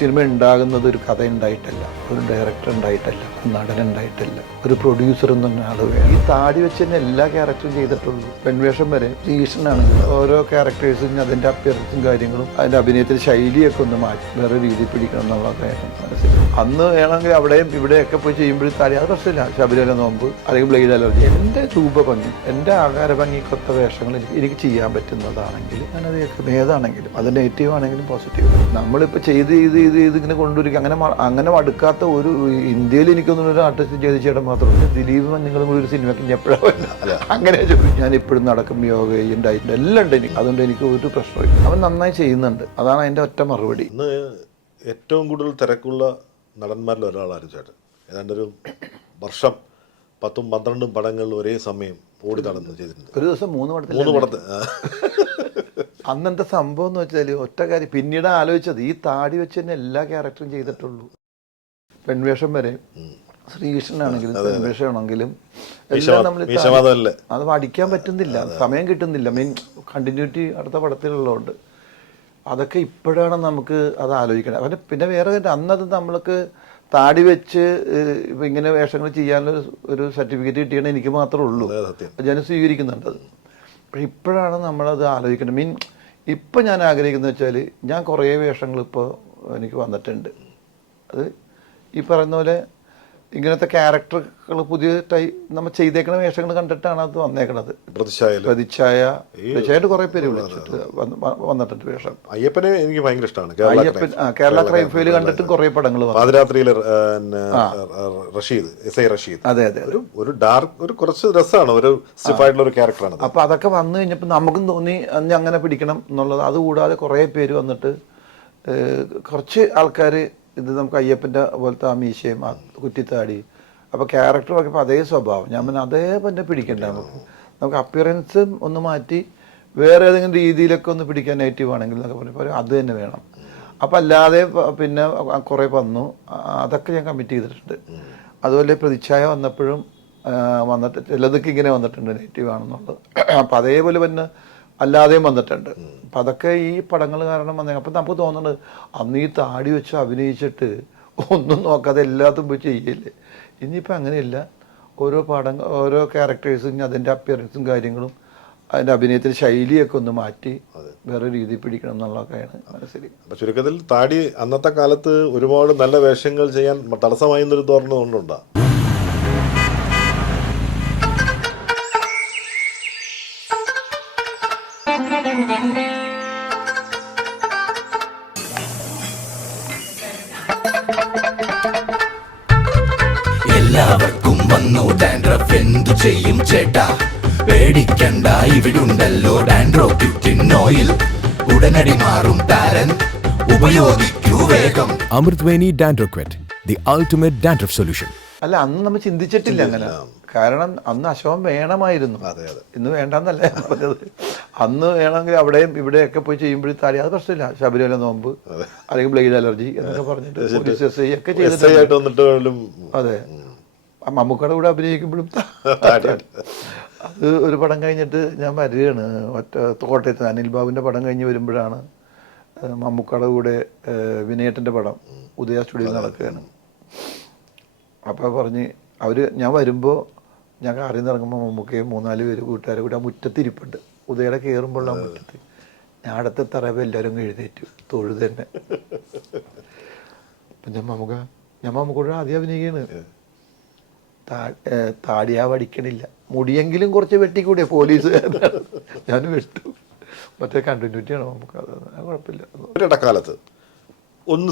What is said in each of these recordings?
Cinema ഉണ്ടാകുന്നത് ഒരു കഥ ഉണ്ടായിട്ടല്ല, ഒരു ഡയറക്ടർ ഉണ്ടായിട്ടല്ല, നടൻ ഉണ്ടായിട്ടല്ല, ഒരു പ്രൊഡ്യൂസർ എന്ന് പറഞ്ഞ ആൾ വേണം. ഈ താടി വെച്ച് തന്നെ എല്ലാ ക്യാരക്ടറും ചെയ്തിട്ടുള്ളൂ. പെൺവേഷം വരെ സീസണാണെങ്കിൽ ഓരോ ക്യാരക്ടേഴ്സും അതിൻ്റെ അപ്പിയറൻസും കാര്യങ്ങളും അതിൻ്റെ അഭിനയത്തിൻ്റെ ശൈലിയൊക്കെ ഒന്ന് മാറ്റി വേറെ രീതിയിൽ പിടിക്കണം എന്നുള്ള കാര്യം മനസ്സിലായി. അന്ന് വേണമെങ്കിൽ അവിടെയും ഇവിടെയൊക്കെ പോയി ചെയ്യുമ്പോഴും താടി അത് പ്രശ്നമില്ല. ശബരിമല നോമ്പ് അല്ലെങ്കിൽ ബ്ലേഡ് അലർജി, എൻ്റെ രൂപഭംഗി, എൻ്റെ ആകാര ഭംഗിക്കൊത്ത വേഷങ്ങൾ എനിക്ക് ചെയ്യാൻ പറ്റുന്നതാണെങ്കിൽ ഞാനത് ഏതാണെങ്കിലും അത് നെഗറ്റീവ് ആണെങ്കിലും പോസിറ്റീവ്. നമ്മളിപ്പോൾ ചെയ്ത് ഇങ്ങനെ കൊണ്ടുവരിക അങ്ങനെ മടുക്കാത്ത ഒരു ഇന്ത്യയിൽ എനിക്കൊന്നും ഒരു ആർട്ടിസ്റ്റ് ചെയ്ത് ചേട്ടൻ മാത്രമല്ല. ദിലീപ് നിങ്ങളും കൂടി ഒരു സിനിമയ്ക്ക് എപ്പോഴാണ് അങ്ങനെ ചോദിക്കും. ഞാൻ ഇപ്പോഴും നടക്കും, യോഗയും ഡയറ്റും എല്ലാം ഉണ്ട് എനിക്ക്. അതുകൊണ്ട് എനിക്ക് ഒരു പ്രശ്നമില്ല. അവൻ നന്നായി ചെയ്യുന്നുണ്ട്. അതാണ് അതിൻ്റെ ഒറ്റ മറുപടി. ഇന്ന് ഏറ്റവും കൂടുതൽ തിരക്കുള്ള നടന്മാരിൽ ഒരാളാണ് ചേട്ടൻ. ഏതാണ്ടൊരു വർഷം 10-12 പടങ്ങളിൽ ഒരേ സമയം ഓടി നടന്ന് ചെയ്തിട്ടുണ്ട്. ഒരു ദിവസം 3 പടത്തിൽ. അന്നെന്താ സംഭവം എന്ന് വെച്ചാൽ ഒറ്റ കാര്യം പിന്നീട് ആലോചിച്ചത്, ഈ താടി വെച്ച് തന്നെ എല്ലാ ക്യാരക്ടറും ചെയ്തിട്ടുള്ളൂ. പെൺവേഷം വരെ ശ്രീകൃഷ്ണനാണെങ്കിലും പെൺവേഷമാണെങ്കിലും എല്ലാം നമ്മൾ അത് പഠിക്കാൻ പറ്റുന്നില്ല, സമയം കിട്ടുന്നില്ല. കണ്ടിന്യൂറ്റി അടുത്ത പടത്തിലുള്ളതുകൊണ്ട് അതൊക്കെ ഇപ്പോഴാണ് നമുക്ക് അത് ആലോചിക്കണം. പിന്നെ വേറെ അന്നത് നമ്മൾക്ക് താടി വെച്ച് ഇപ്പം ഇങ്ങനെ വേഷങ്ങൾ ചെയ്യാനുള്ള ഒരു സർട്ടിഫിക്കറ്റ് കിട്ടിയാണ് എനിക്ക് മാത്രമേ ഉള്ളൂ. ഞാൻ സ്വീകരിക്കുന്നുണ്ട് അത്. പക്ഷെ ഇപ്പോഴാണ് നമ്മളത് ആലോചിക്കേണ്ടത്. ഇപ്പം ഞാൻ ആഗ്രഹിക്കുന്നത് വെച്ചാൽ ഞാൻ കുറേ വേഷങ്ങൾ ഇപ്പോൾ എനിക്ക് വന്നിട്ടുണ്ട്. അത് ഈ പറയുന്ന പോലെ ഇങ്ങനത്തെ ക്യാരക്ടറുകൾ പുതിയ നമ്മൾ ചെയ്തേക്കുന്ന വേഷങ്ങൾ കണ്ടിട്ടാണ് അത് വന്നേക്കണത്. പ്രതിച്ഛായ കുറേ പേര് വിളിച്ചിട്ട് വന്നിട്ടുണ്ട് വേഷം. അയ്യപ്പനെ എനിക്ക് ഭയങ്കര ഇഷ്ടമാണ്. കേരള ക്രൈം ഫയൽ കണ്ടിട്ടും കുറേ പടങ്ങൾ റഷീദ്. അതെ. ഒരു ഡാർക്ക്, ഒരു കുറച്ച് രസമാണ്, ഒരു സ്റ്റിഫായിട്ടുള്ള ഒരു ക്യാരക്ടറാണ്. അപ്പോൾ അതൊക്കെ വന്നു കഴിഞ്ഞപ്പോൾ നമുക്കും തോന്നി അങ്ങനെ പിടിക്കണം എന്നുള്ളത്. അതുകൂടാതെ കുറേ പേര് വന്നിട്ട് കുറച്ച് ആൾക്കാർ ഇത് നമുക്ക് അയ്യപ്പൻ്റെ പോലത്തെ ആ മീശയും ആ കുറ്റിത്താടി, അപ്പോൾ ക്യാരക്ടർ നോക്കിയപ്പോൾ അതേ സ്വഭാവം. ഞാൻ പിന്നെ അതേപോലെ പിടിക്കണ്ട, നമുക്ക് അപ്പിയറൻസ് ഒന്ന് മാറ്റി വേറെ ഏതെങ്കിലും രീതിയിലൊക്കെ ഒന്ന് പിടിക്കാൻ നെഗറ്റീവ് ആണെങ്കിൽ എന്നൊക്കെ പറഞ്ഞപ്പോൾ അത് തന്നെ വേണം. അപ്പം അല്ലാതെ പിന്നെ കുറേ വന്നു, അതൊക്കെ ഞാൻ കമ്മിറ്റ് ചെയ്തിട്ടുണ്ട്. അതുപോലെ പ്രതിച്ഛായ വന്നപ്പോഴും വന്നിട്ട് ചിലതൊക്കെ ഇങ്ങനെ വന്നിട്ടുണ്ട് നെഗറ്റീവ് ആണെന്നുള്ളത്. അപ്പം അതേപോലെ പിന്നെ അല്ലാതെയും വന്നിട്ടുണ്ട്. അപ്പം അതൊക്കെ ഈ പടങ്ങൾ കാരണം വന്നേ. അപ്പം നമുക്ക് തോന്നുന്നത് അന്ന് ഈ താടി വെച്ച് അഭിനയിച്ചിട്ട് ഒന്നും നോക്കാതെ എല്ലാത്തും പോയി ചെയ്യില്ലേ. ഇനിയിപ്പോൾ അങ്ങനെയില്ല. ഓരോ ക്യാരക്ടേഴ്സും അതിൻ്റെ അപ്പിയറൻസും കാര്യങ്ങളും അതിൻ്റെ അഭിനയത്തിൻ്റെ ശൈലിയൊക്കെ ഒന്ന് മാറ്റി വേറെ രീതിയിൽ പിടിക്കണം എന്നുള്ളതൊക്കെയാണ് മനസ്സിൽ. അപ്പം ചുരുക്കത്തിൽ താടി അന്നത്തെ കാലത്ത് ഒരുപാട് നല്ല വേഷങ്ങൾ ചെയ്യാൻ തടസ്സമായി എന്നൊരു തോന്നൽ കൊണ്ടുണ്ടോ? എല്ലാവർക്കും വന്നു ഡാൻഡ്രഫ്, എന്തു ചെയ്യും ചേട്ടാ? പേടിക്കണ്ട, ഇവിടുണ്ടല്ലോ ഡാൻഡ്രോക്വിറ്റിൻ ഓയിൽ. ഉടനടി മാറും താരൻ, ഉപയോഗിക്കൂ വേഗം. അമൃത്വേനി ഡാൻഡ്രോക്വിറ്റ്, ദി അൾട്ടിമേറ്റ് ഡാൻഡ്രഫ് സൊല്യൂഷൻ. അല്ല, അന്ന് നമ്മൾ ചിന്തിച്ചിട്ടില്ല അങ്ങനെ. കാരണം അന്ന് അശോകം വേണമായിരുന്നു. ഇന്ന് വേണ്ടെന്നല്ല പറഞ്ഞത്. അന്ന് വേണമെങ്കിൽ അവിടെയും ഇവിടെയൊക്കെ പോയി ചെയ്യുമ്പോഴും താടി അത് പ്രശ്നമില്ല. ശബരിമല നോമ്പ് അല്ലെങ്കിൽ ബ്ലേഡ് അലർജി എന്നൊക്കെ പറഞ്ഞിട്ട് ഒക്കെ ചെയ്തിട്ടുണ്ട്. അതെ, മമ്മൂക്കയുടെ കൂടെ അഭിനയിക്കുമ്പോഴും അത് ഒരു പടം കഴിഞ്ഞിട്ട് ഞാൻ വരികയാണ്. കോട്ടയത്ത് അനിൽ ബാബുവിൻ്റെ പടം കഴിഞ്ഞ് വരുമ്പോഴാണ് മമ്മൂക്കയുടെ കൂടെ വിനയേട്ടൻ്റെ പടം ഉദയ സ്റ്റുഡിയോയിൽ നടക്കുകയാണ്. അപ്പോൾ പറഞ്ഞ് ഞാൻ വരുമ്പോൾ ഞാൻ കാറിൽ നിന്ന് ഇറങ്ങുമ്പോൾ മമ്മൂക്കയും 3-4 പേര് കൂട്ടുകാരെ കൂടെ ആ മുറ്റത്തിരിപ്പുണ്ട്. ഉദയയുടെ കയറുമ്പോഴുള്ള മുറ്റത്ത് ഞാൻ അടുത്ത തറയപ്പോൾ എല്ലാവരും എഴുന്നേറ്റു തൊഴുത് തന്നെ. അപ്പം ഞാൻ മമ്മൂക്കോട് ആദ്യം അഭിനയിക്കുകയാണ്. താടിയാ വടിക്കണില്ല, മുടിയെങ്കിലും കുറച്ച് വെട്ടിക്കൂടിയ പോലീസുകാരനാണ്. ഞാൻ വെട്ടു. മറ്റേ കണ്ടിന്യൂറ്റിയാണ് നമുക്ക്, അത് കുഴപ്പമില്ല. ഇടക്കാലത്ത്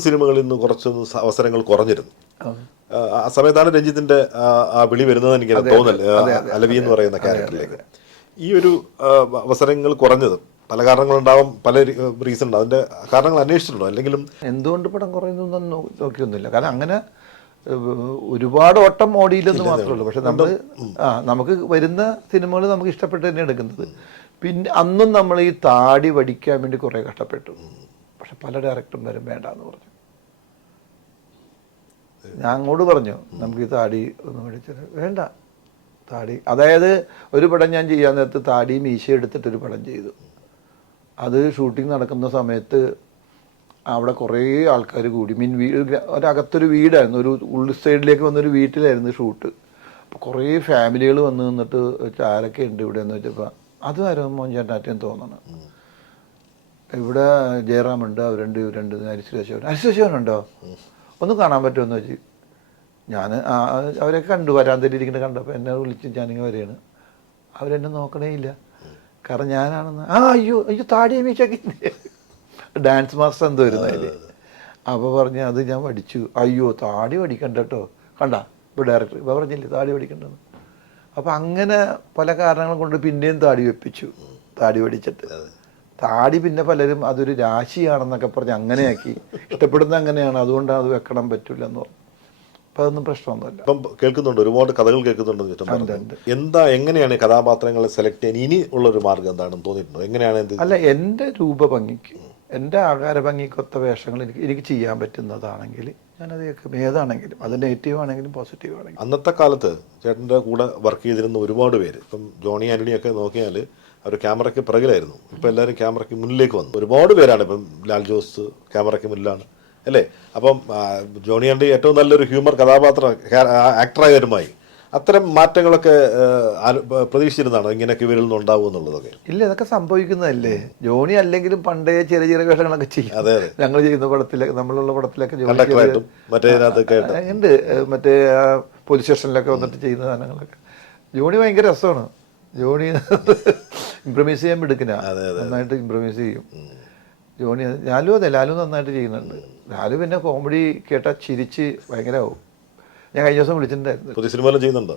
സിനിമകളിൽ നിന്ന് കുറച്ചൊന്ന് അവസരങ്ങൾ കുറഞ്ഞിരുന്നു. ആ സമയത്താണ് രഞ്ജിത്തിന്റെ ആ വിളി വരുന്നത് എനിക്ക് തോന്നൽ, അലവി എന്ന് പറയുന്ന ക്യാരക്ടറിലേക്ക്. ഈ ഒരു അവസരങ്ങൾ കുറഞ്ഞത് പല കാരണങ്ങളുണ്ടാവും, പല റീസൺ ഉണ്ട്. അതിന്റെ കാരണങ്ങൾ അന്വേഷിച്ചിട്ടുണ്ടോ? അല്ലെങ്കിലും എന്തുകൊണ്ട് പടം കുറയുന്നൊന്നും നോക്കിയൊന്നുമില്ല. കാരണം അങ്ങനെ ഒരുപാട് ഓട്ടം ഓടിയില്ലെന്ന് മാത്രമേ ഉള്ളൂ. പക്ഷെ നമുക്ക് വരുന്ന സിനിമകൾ നമുക്ക് ഇഷ്ടപ്പെട്ട് തന്നെ എടുക്കുന്നത്. പിന്നെ അന്നും നമ്മൾ ഈ താടി വടിക്കാൻ വേണ്ടി കുറേ കഷ്ടപ്പെട്ടു. പക്ഷെ പല ഡയറക്ടർമാരും വേണ്ടാന്ന് പറഞ്ഞു. ഞാൻ അങ്ങോട്ട് പറഞ്ഞു നമുക്ക് ഈ താടി ഒന്ന് മേടിച്ചത് വേണ്ട. താടി അതായത് ഒരു പടം ഞാൻ ചെയ്യാൻ നേരത്ത് താടി മീശ എടുത്തിട്ടൊരു പടം ചെയ്തു. അത് ഷൂട്ടിംഗ് നടക്കുന്ന സമയത്ത് അവിടെ കുറേ ആൾക്കാർ കൂടി ഒരകത്തൊരു വീടായിരുന്നു, ഒരു ഉള്ളി സൈഡിലേക്ക് വന്നൊരു വീട്ടിലായിരുന്നു ഷൂട്ട്. അപ്പോൾ കുറേ ഫാമിലികൾ വന്ന് നിന്നിട്ട് ആരൊക്കെ ഉണ്ട് ഇവിടെ എന്ന് വെച്ചപ്പോൾ അതുമായിരുന്നു മോഹൻ ചേട്ടനാറ്റം തോന്നണം. ഇവിടെ ജയറാമുണ്ട്, അവരുണ്ട്, ഇവരുണ്ട്, ഹരിശ്രേശവനുണ്ടോ, ഒന്ന് കാണാൻ പറ്റുമെന്ന് വെച്ച് ഞാൻ അവരൊക്കെ കണ്ടു, വരാന്തരിയിരിക്കുന്നത് കണ്ടപ്പോൾ എന്നെ വിളിച്ച് ഞാനിങ്ങനെ വരികയാണ്. അവരെന്നെ നോക്കണേ ഇല്ല, കാരണം ഞാനാണെന്ന്. അയ്യോ താടിയ മീശൊക്കെ ഡാൻസ് മാസ്റ്റർ എന്തോ വരുന്നു അതിൽ. അപ്പോൾ പറഞ്ഞ് അത് ഞാൻ പഠിച്ചു. അയ്യോ താടി പഠിക്കണ്ട കേട്ടോ, കണ്ട ഇപ്പോൾ ഡയറക്ടർ ഇപ്പോൾ പറഞ്ഞില്ലേ താടി പഠിക്കണ്ടെന്ന്. അപ്പോൾ അങ്ങനെ പല കാരണങ്ങൾ കൊണ്ട് പിന്നെയും താടി വെപ്പിച്ചു. താടി പഠിച്ചിട്ട് താടി പിന്നെ പലരും അതൊരു രാശിയാണെന്നൊക്കെ പറഞ്ഞ് അങ്ങനെയാക്കി, ഇഷ്ടപ്പെടുന്ന അങ്ങനെയാണ്, അതുകൊണ്ട് അത് വെക്കണം പറ്റില്ല എന്ന് പറഞ്ഞു. അപ്പം അതൊന്നും പ്രശ്നമൊന്നുമില്ല. ഇപ്പം കേൾക്കുന്നുണ്ട്, ഒരുപാട് കഥകൾ കേൾക്കുന്നുണ്ട്. എങ്ങനെയാണ് കഥാപാത്രങ്ങളെ സെലക്ട് ചെയ്യാൻ ഇനി ഉള്ളൊരു മാർഗം എന്താണെന്ന് തോന്നിയിട്ടുണ്ടോ? എങ്ങനെയാണ്? അല്ല, എൻ്റെ രൂപഭംഗിക്ക്, എൻ്റെ ആകാര ഭംഗിക്കൊത്ത വേഷങ്ങൾ എനിക്ക് ചെയ്യാൻ പറ്റുന്നതാണെങ്കിൽ ഞാനതൊക്കെ ഏതാണെങ്കിലും, അത് നെഗറ്റീവ് ആണെങ്കിലും പോസിറ്റീവ് ആണെങ്കിലും. അന്നത്തെ കാലത്ത് ചേട്ടൻ്റെ കൂടെ വർക്ക് ചെയ്തിരുന്ന ഒരുപാട് പേര്, ഇപ്പം ജോണി ആൻ്റണിയൊക്കെ നോക്കിയാൽ അവർ ക്യാമറയ്ക്ക് പിറകിലായിരുന്നു. ഇപ്പം എല്ലാവരും ക്യാമറയ്ക്ക് മുന്നിലേക്ക് വന്നു. ഒരുപാട് പേരാണ്. ഇപ്പം ലാൽ ജോസ് ക്യാമറയ്ക്ക് മുന്നിലാണ് അല്ലേ? അപ്പം ജോണി ആൻ്റണി ഏറ്റവും നല്ലൊരു ഹ്യൂമർ ആക്ടറായി വരുമായി. അത്തരം മാറ്റങ്ങളൊക്കെ പ്രതീക്ഷിച്ചിരുന്നാണോ ഇങ്ങനെയൊക്കെ ഇവരിൽ നിന്ന് ഉണ്ടാവും എന്നുള്ളതൊക്കെ? ഇല്ല, ഇതൊക്കെ സംഭവിക്കുന്നതല്ലേ. ജോണി അല്ലെങ്കിലും പണ്ടേ ചെറിയ ചെറിയ വേഷങ്ങളൊക്കെ ചെയ്യും. ഞങ്ങൾ ചെയ്യുന്ന പടത്തിലൊക്കെ, നമ്മളുള്ള പടത്തിലൊക്കെ ജോണി ഉണ്ട്. മറ്റേ പോലീസ് സ്റ്റേഷനിലൊക്കെ വന്നിട്ട് ചെയ്യുന്ന സാധനങ്ങളൊക്കെ ജോണി ഭയങ്കര രസമാണ്. ജോണി ഇംപ്രവൈസ് ചെയ്യാൻ എടുക്കുന്ന നന്നായിട്ട് ഇംപ്രവൈസ് ചെയ്യും ജോണി. ലാലു നന്നായിട്ട് ചെയ്യുന്നുണ്ട്. ലാലു പിന്നെ കോമഡി കേട്ടാൽ ചിരിച്ച് ഭയങ്കരമാവും. ഞാൻ കഴിഞ്ഞ ദിവസം വിളിച്ചിട്ടുണ്ടായിരുന്നു.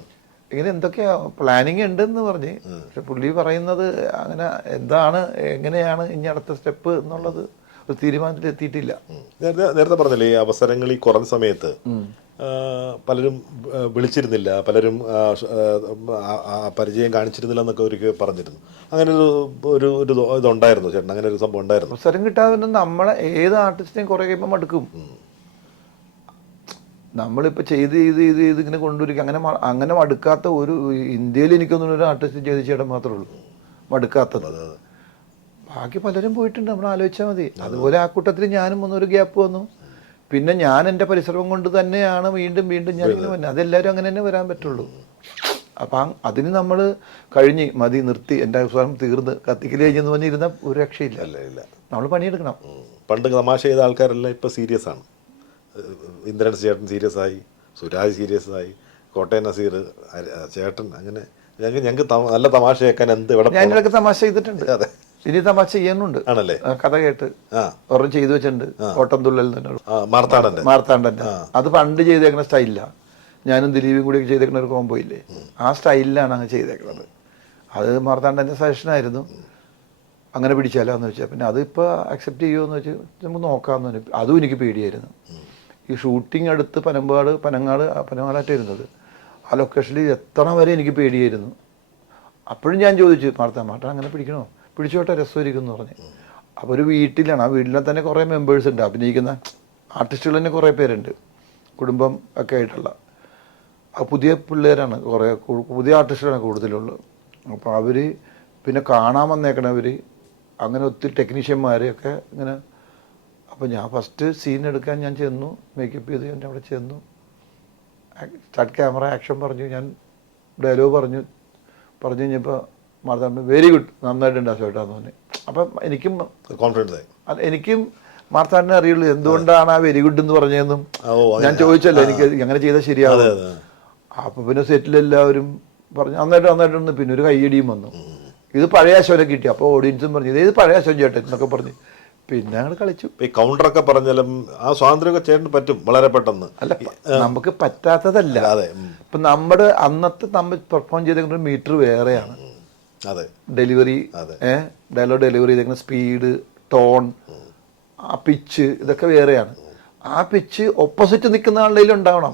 ഇങ്ങനെ എന്തൊക്കെയാ പ്ലാനിങ് ഉണ്ടെന്ന് പറഞ്ഞ്, പക്ഷെ പുള്ളി പറയുന്നത് അങ്ങനെ എന്താണ്, എങ്ങനെയാണ് ഇനി അടുത്ത സ്റ്റെപ്പ് എന്നുള്ളത് ഒരു തീരുമാനത്തിൽ എത്തിയിട്ടില്ല. നേരത്തെ പറഞ്ഞില്ലേ ഈ അവസരങ്ങൾ ഈ കുറഞ്ഞ സമയത്ത് പലരും വിളിച്ചിരുന്നില്ല, പലരും പരിചയം കാണിച്ചിരുന്നില്ല എന്നൊക്കെ ഒരിക്കൽ പറഞ്ഞിരുന്നു. അങ്ങനെ ഒരു ഇതുണ്ടായിരുന്നു ചേട്ടൻ? അങ്ങനെ ഒരു സംഭവം ഉണ്ടായിരുന്നു? അവസരം കിട്ടാതെ നമ്മളെ ഏത് ആർട്ടിസ്റ്റിനെയും കുറേ കഴിയുമ്പോൾ മടുക്കും. നമ്മളിപ്പോൾ ചെയ്ത് ഇങ്ങനെ കൊണ്ടുവരിക, അങ്ങനെ മടുക്കാത്ത ഒരു ഇന്ത്യയിൽ എനിക്കൊന്നും ഒരു ആർട്ടിസ്റ്റ് ചെയ്ത് ചേട്ടൻ മാത്രമേ ഉള്ളൂ മടുക്കാത്തത്. ബാക്കി പലരും പോയിട്ടുണ്ട്, നമ്മൾ ആലോചിച്ചാൽ മതി. അതുപോലെ ആ കൂട്ടത്തിൽ ഞാനും വന്നൊരു ഗ്യാപ്പ് വന്നു. പിന്നെ ഞാൻ എൻ്റെ പരിശ്രമം കൊണ്ട് തന്നെയാണ് വീണ്ടും ഞാനിങ്ങനെ വന്നത്. അതെല്ലാവരും അങ്ങനെ തന്നെ വരാൻ പറ്റുള്ളൂ. അപ്പം അതിന് നമ്മൾ കഴിഞ്ഞ് മതി, നിർത്തി, എൻ്റെ അവസാനം തീർന്ന് കത്തിക്കൽ കഴിഞ്ഞെന്ന് പറഞ്ഞിരുന്ന ഒരു രക്ഷയില്ല. നമ്മൾ പണിയെടുക്കണം. പണ്ട് തമാശ ചെയ്ത ആൾക്കാരെല്ലാം ഇപ്പം സീരിയസ് ആണ്. ഇന്ദ്രൻ ചേട്ടൻ സീരിയസ് ആയി, സുരാജ് സീരിയസ് ആയി, കോട്ടയം നസീർ ചേട്ടൻ, അങ്ങനെ ഞങ്ങൾക്ക് നല്ല തമാശ കേൾക്കാൻ ഞാൻ ഇതിലൊക്കെ തമാശ ചെയ്തിട്ടുണ്ട്. അതെ, ഇനി തമാശ ചെയ്യാനുണ്ട്. ആണല്ലേ? കഥ കേട്ട് ഒരെണ്ണം ചെയ്തു വെച്ചിട്ടുണ്ട്. ഓട്ടം തുള്ളൽ തന്നെ, മാർത്താണ്ഡന്റെ. അത് പണ്ട് ചെയ്തേക്കുന്ന സ്റ്റൈലില്ല. ഞാനും ദിലീപും കൂടി ചെയ്തേക്കുന്ന ഒരു കോംബോ ഇല്ലേ, ആ സ്റ്റൈലിലാണ് അങ്ങ് ചെയ്തേക്കുന്നത്. അത് മാർത്താണ്ഡന്റെ സജഷനായിരുന്നു. അങ്ങനെ പിടിച്ചാലോ എന്ന് വെച്ചാൽ പിന്നെ അതിപ്പോൾ അക്സെപ്റ്റ് ചെയ്യുമോ എന്ന് വെച്ചാൽ നമുക്ക് നോക്കാമെന്ന് പറഞ്ഞു. അതും എനിക്ക് പേടിയായിരുന്നു. ഈ ഷൂട്ടിംഗ് അടുത്ത് പനങ്ങാടായിട്ട് ഇരുന്നത്, ആ ലൊക്കേഷനിൽ എത്തണ വരെ എനിക്ക് പേടിയായിരുന്നു. അപ്പോഴും ഞാൻ ചോദിച്ചു, മാർത്താൻ അങ്ങനെ പിടിക്കണോ? പിടിച്ചോട്ടെ, രസമായിരിക്കും എന്ന് പറഞ്ഞ്. അപ്പോൾ ഒരു വീട്ടിലാണ്, ആ വീട്ടിലെ തന്നെ കുറേ മെമ്പേഴ്സ് ഉണ്ട്, അഭിനയിക്കുന്ന ആർട്ടിസ്റ്റുകൾ തന്നെ കുറേ പേരുണ്ട്, കുടുംബം ഒക്കെ ആയിട്ടുള്ള. പുതിയ പിള്ളേരാണ്, കുറേ പുതിയ ആർട്ടിസ്റ്റുകളാണ് കൂടുതലുള്ളത്. അപ്പോൾ അവർ പിന്നെ കാണാൻ വന്നേക്കണവർ, അങ്ങനെ ഒത്തിരി ടെക്നീഷ്യന്മാരെയൊക്കെ ഇങ്ങനെ. അപ്പോൾ ഞാൻ ഫസ്റ്റ് സീൻ എടുക്കാൻ ഞാൻ ചെന്നു, മേക്കപ്പ് ചെയ്ത് ഞാൻ അവിടെ ചെന്നു, സ്റ്റാർട്ട് ക്യാമറ ആക്ഷൻ പറഞ്ഞു, ഞാൻ ഡയലോഗ് പറഞ്ഞു കഴിഞ്ഞപ്പോൾ മാർത്താണ്ഡൻ വെരി ഗുഡ്, നന്നായിട്ടുണ്ട് ചേട്ടാന്ന് പറഞ്ഞു. അപ്പം എനിക്കും കോൺഫിഡൻസ് ആയി. എനിക്കും മാർത്താണ്ഡനെ അറിയുള്ളൂ എന്തുകൊണ്ടാണ് ആ വെരി ഗുഡ് എന്ന് പറഞ്ഞതെന്നും ഞാൻ ചോദിച്ചല്ലോ. എനിക്ക് അങ്ങനെ ചെയ്താൽ ശരിയാവും. അപ്പോൾ പിന്നെ സെറ്റിലെല്ലാവരും പറഞ്ഞു നന്നായിട്ടുണ്ട്. പിന്നെ ഒരു കയ്യടിയും വന്നു. ഇത് പഴയ അശോനെ കിട്ടി. അപ്പോൾ ഓഡിയൻസും പറഞ്ഞു ഇത് പഴയ അശോൻ ചേട്ടൻ എന്നൊക്കെ പറഞ്ഞു. പിന്നെ ഞങ്ങൾ കളിച്ചു. ഈ കൗണ്ടറൊക്കെ പറഞ്ഞാലും ആ സ്വാതന്ത്ര്യമൊക്കെ ചേട്ടന് പറ്റും വളരെ പെട്ടെന്ന്. അല്ല, നമുക്ക് പറ്റാത്തതല്ല. ഇപ്പൊ നമ്മുടെ അന്നത്തെ നമ്മൾ പെർഫോം ചെയ്ത മീറ്റർ വേറെയാണ്. ഡെലിവറി, ഡയലോഗ് ഡെലിവറി ചെയ്തേക്കുന്ന സ്പീഡ്, ടോൺ, ആ പിച്ച്, ഇതൊക്കെ വേറെയാണ്. ആ പിച്ച് ഓപ്പോസിറ്റ് നിൽക്കുന്ന ആളുടെ ഉണ്ടാവണം.